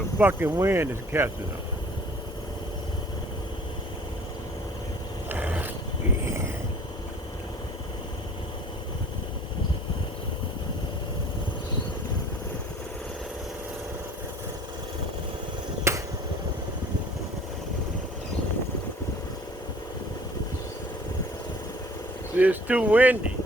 The fucking wind is catching them. See, it's too windy.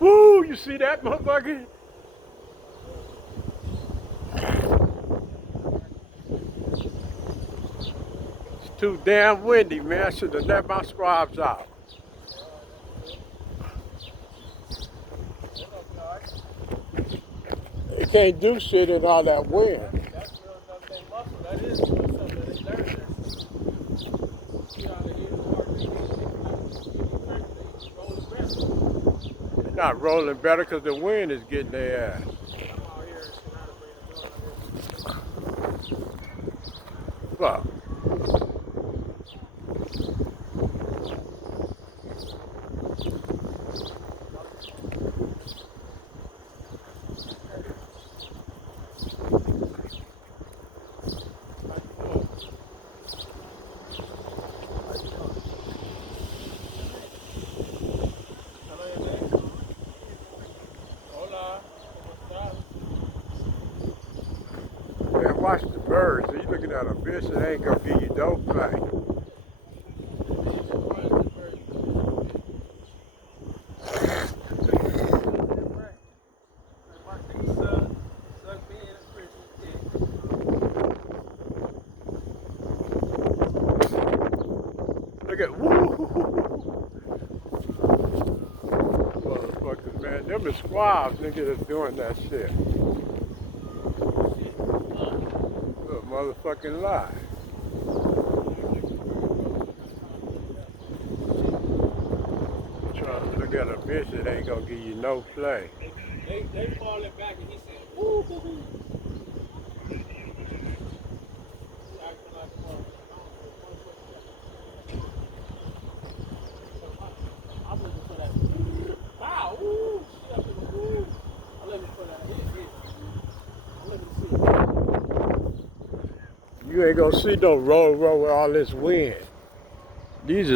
Woo, you see that motherfucker? It's too damn windy, man. I should have let my squabs out. They can't do shit in all that wind. That's their muscle. That is something that they learned. See how they roll better. They're not rolling better because the wind is getting their ass. I'm out here trying to bring it Fuck. Man, watch the birds. You looking at a fish that ain't gonna give you no play. Look at woo! Motherfuckers, man. Them the squabs, nigga, that's doing that shit. Good motherfucking lie. Trying to look at a fish that ain't gonna give you no play. They falling back and he said, woo hoo hoo. I'm looking for that. Wow, ooh, she up in the ooh. I'm looking for that hit. I'm looking to see. You ain't gonna see no roll with all this wind. These are